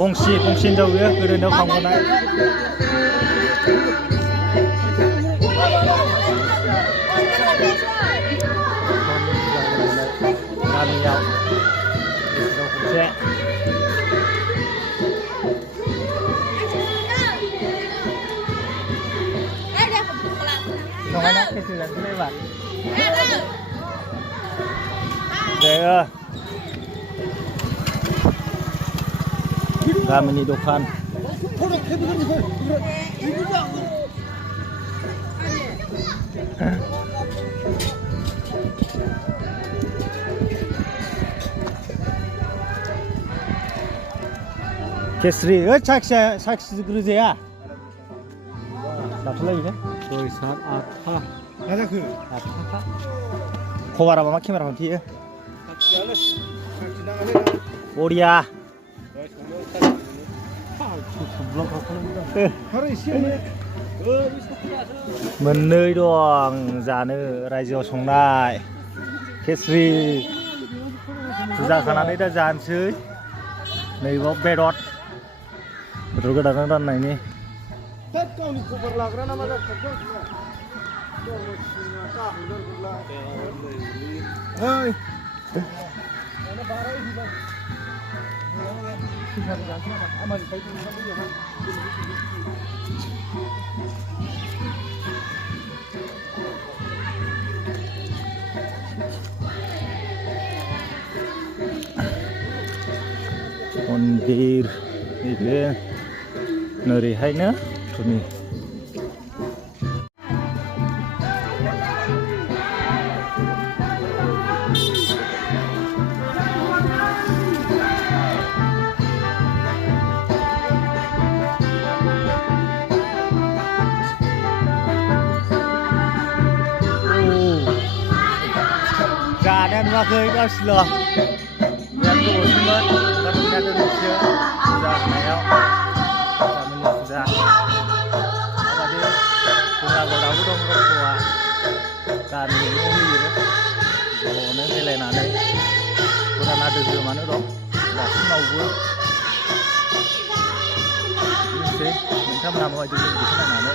Bongsi jauh ya, godono kangonan. Gaमियाव खनसे नङाना केसि जानोसैलाय एबार दे गामिनि दखान केसरि साखि ग्रोजाया लाथ'लायोनो 6, 7, 8 था मा जाखो 8 था खबरा मा केमेरा खन्थियो बरिया मोननै दं जानो रायजोआव संनाय केसरि जाखानानै दा जानोसै नैबाव बेदर गोदान राननायनि गावनि खबर लाग्रा ना मा जाखो मन्दिर नैबे नोरैहायनो थुनि जानाया नुवाखै गावसिल' बिराद गोबावसैमोन दा दुनिया दोननोसो फुजा होनायाव गामिनि फुजा बेबादि फुजाखौ दाबो दं रक्त'आ गामियैनो होयो ज'नो मिलायनानै फुराना धोरोमानो दं दासिमावबो बिदिनोसै नोंथांमोनहा माबायदि बेखौ नायनानै